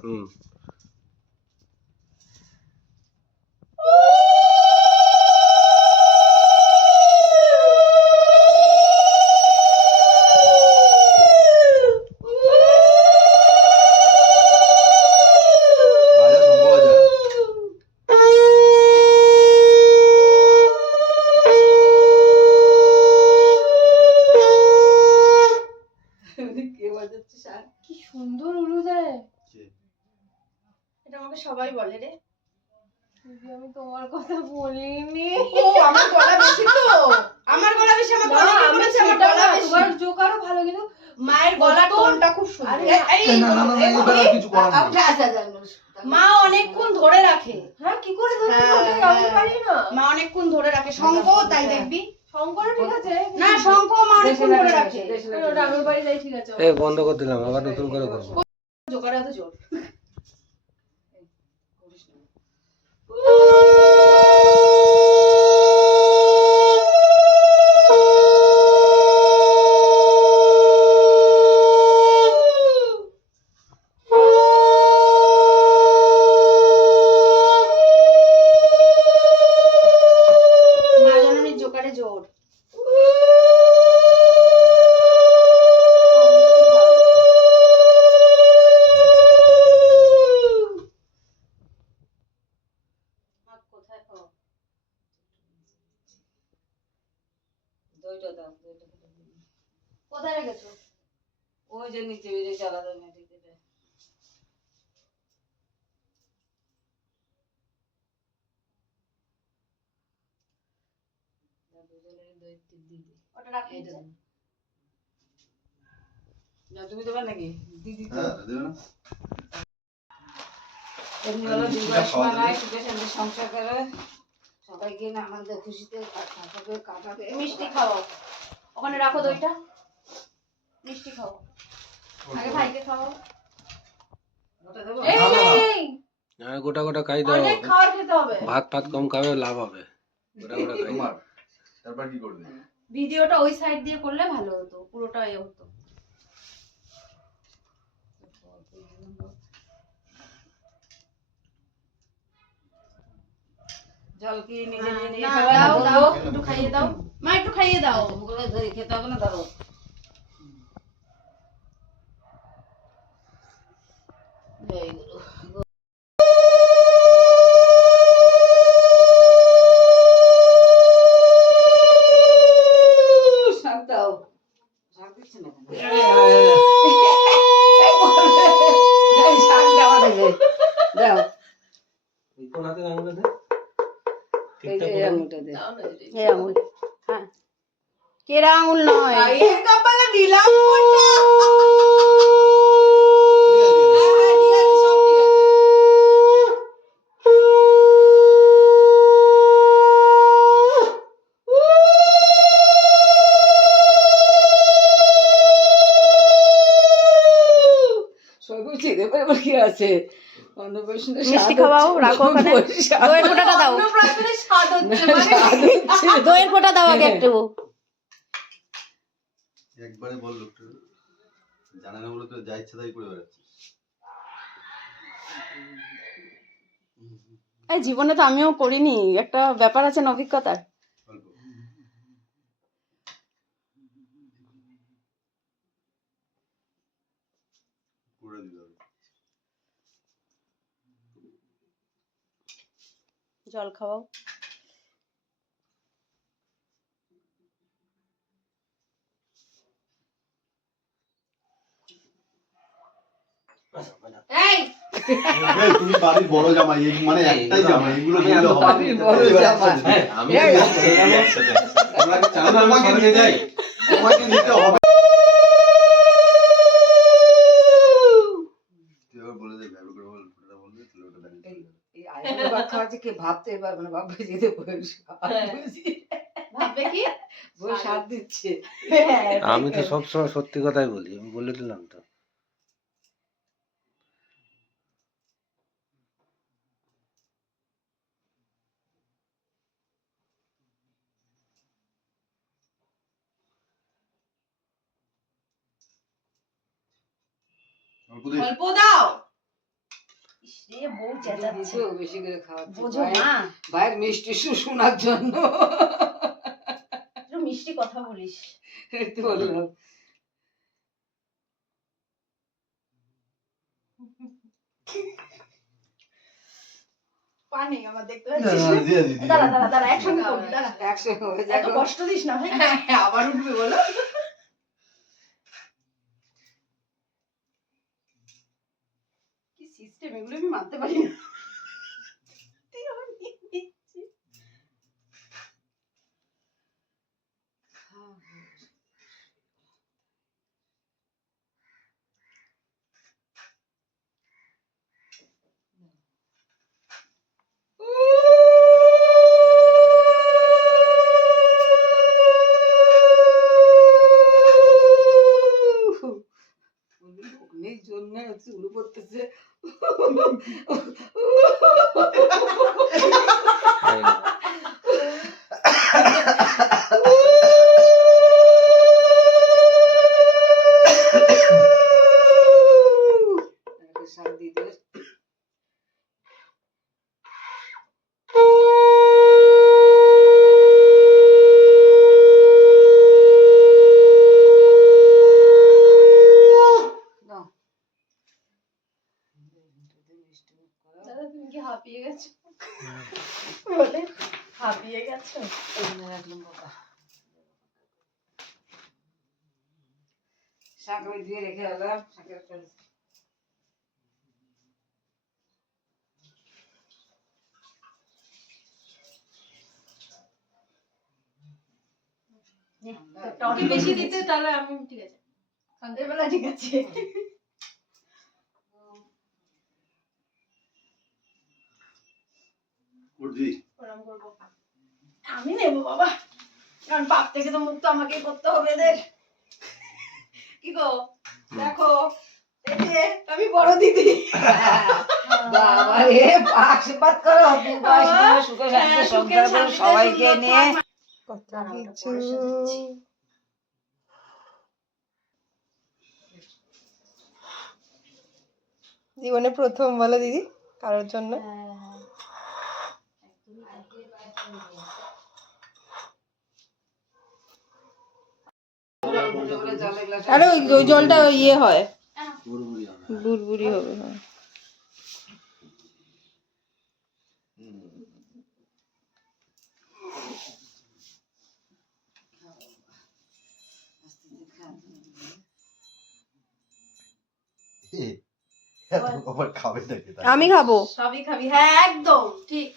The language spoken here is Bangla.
হুম বাজা শঙ্খ বাজা। কে বাজাচ্ছে শাক? কি সুন্দর উলু দেয়। কে? এটা আমাকে সবাই বলে রে। দিদি আমি তোমার কথা বলিনি। ও আমার গলা বেশি তো। আমার গলা বেশি, আমার গলা কি করেছে? আমার গলা বেশি। তোমার জোকারও ভালো, কিন্তু মায়ের গলার টোনটা খুব সুন্দর। এবার আর কিছু করার নেই। মা অনেকক্ষণ ধরে রাখে। হ্যাঁ কি করে ধরে হ্যাঁ, ওঠে? আমি হ্যাঁ। পারি না। মা অনেকক্ষণ ধরে রাখে। শঙ্খ তাই দেখবি। শঙ্কর ঠিক আছে, না শঙ্খ মা অনেকক্ষণ ধরে রাখে। রামের বাড়ি যাই ঠিক আছে। এই বন্ধ করে দিলাম, আবার নতুন করে করবো। জোকারে এত জোর। মা জননীর জোকারে জোর। কোথায় পাও? দইটা দাও, দইটা দাও। কোথায় রেখেছো? ওই যে নিচে বেরিয়েছে আলাদা মেয়েটিকে দে। দুজনের দই দিদি। ওটা রাখি। এইটা দাও। না তুমি দেবে নাকি? দিদি তো। হ্যাঁ, দেবে না? এমনি হলো মিষ্টিটা দিবস খাওয়া মানায়, যাবে? সুখে শান্তি সংসার করে সবাইকে না আমাদের খুশিতে কাটাবে কাটাবে। মিষ্টি খাও। ওখানে রাখো দইটা। মিষ্টি খাও। আগে ভাইকে খাও। ওটা দেবো? এই না, না, না। এই, হ্যাঁ, গোটা গোটা খাই দাও। অনেক খাবার খেতে হবে। ভাত ফাত কম খাবে, লাভ হবে। গোটা গোটা খাই দাও। তোমার তারপর কি করবে? ভিডিওটা ওই সাইড দিয়ে করলে ভালো হতো, পুরোটা এ হতো। জল কি নিজে নিজে নিয়ে না, খাবে না দাও বলবো? দাও একটু খাইয়ে দাও। মা একটু খাইয়ে দাও। মুখগুলো ধরে খেতে হবে না, ধরো। এইগুলো শাক দাও। শাক দিচ্ছে না কেন? এই বলবে, এই শাক দেওয়া দেবে। দাও। এই কোন হাতে আঙুলে দে। এই যে এই আঙুলটা দে। দাও না, এই আঙুল। হ্যাঁ। কেরা আঙুল নয়। ভাইয়ের কপালে দিলাম ওটা। সবই চিনে পারবো কি আছে? অন্নপ্রাশনের মিষ্টি স্বাদ খাওয়াও, হচ্ছে, রাখো ওখানে। বৈশাখ। দইয়ের ফোঁটাটা দাও। অন্নপ্রাশনের স্বাদ হচ্ছে না, মানে। স্বাদ হচ্ছে। দইয়ের ফোঁটা দাও আগে একটু। একবারে বল লোকটা জানে না বলে তো যা ইচ্ছা তাই করে বেড়াচ্ছে। এই জীবনে তো আমিও করিনি, একটা ব্যাপার আছে না অভিজ্ঞতার। অল্প করে দিতে হবে। জল খাওয়াও। এই এই, তুমি বাড়ির বড় জামাই, এই মানে একটাই জামাই, এগুলো বললে হবে না। বাড়ির বড় এবার জামাই। একসাথে। আমি এই, একসাথে। তোমাকে তোমাকে নিতে যাই, তোমাকে নিতে হবে। তুই এবার বলে দে, ভ্যালু করে বল, ফোনটা বলবি, তাহলে ওটা ব্যালেন্স হয়ে যাবে। এই আইনের ভাত খাওয়াচ্ছে কি ভাবতে পারবে না, ভাববে যেতে বয়স ভাববে কি? বই স্বাদ দিচ্ছে। আমি তো সবসময় সত্যি কথাই বলি, আমি বলে দিলাম তো। অল্প দে। অল্প দাও। এ বউ চেঁচাচ্ছে দিদিকেও বেশি করে খাওয়াচ্ছে বোঝো না ভাইয়ের মিষ্টি শোনার জন্য একটু মিষ্টি কথা বলিস একটু বললাম পানি আমার দেখতে না, পাচ্ছিস না, দিয়ে দিদি। দাঁড়া দাঁড়া দাঁড়া একসঙ্গে করবি দাঁড়া একসঙ্গে হয়ে এত যাবে কষ্ট দিস না ভাই আবার উঠবে বলো কি সিস্টেম এগুলো আমি মানতে পারি না তুই আমার নিয়ে নিচ্ছিস। অগ্নির জন্য চুল পড়তেছে তাই না? শান্তিদের দাদা তুমি কি হাঁপিয়ে গেছো? বলে হাঁপিয়ে গেছো রাখলাম বাবা শাক আমি দিয়ে রেখে এলাম শাকের একটু বেশি দিতে তাহলে আমি ঠিক আছে। সন্ধ্যের বেলা ঠিক আছে ওর দিদি। প্রণাম করবো আমি নেবো বাবা কারণ পাপ থেকে তো মুক্ত আমাকে করতে হবে এদের কি গো দেখো এই যে আমি বড় দিদি বাবা রে আশীর্বাদ করো সুখে শান্তি সংসার করো সবাইকে নিয়ে কত কিছু জীবনে প্রথম বলো দিদি কারোর জন্য। আরে ওই জলটা ইয়ে হয় বুড়বুড়ি হবে। বুড়বুড়ি হবে হ্যাঁ। এত খাবার খাবে নাকি তাই? আমি খাবো সবই খাবি হ্যাঁ একদম ঠিক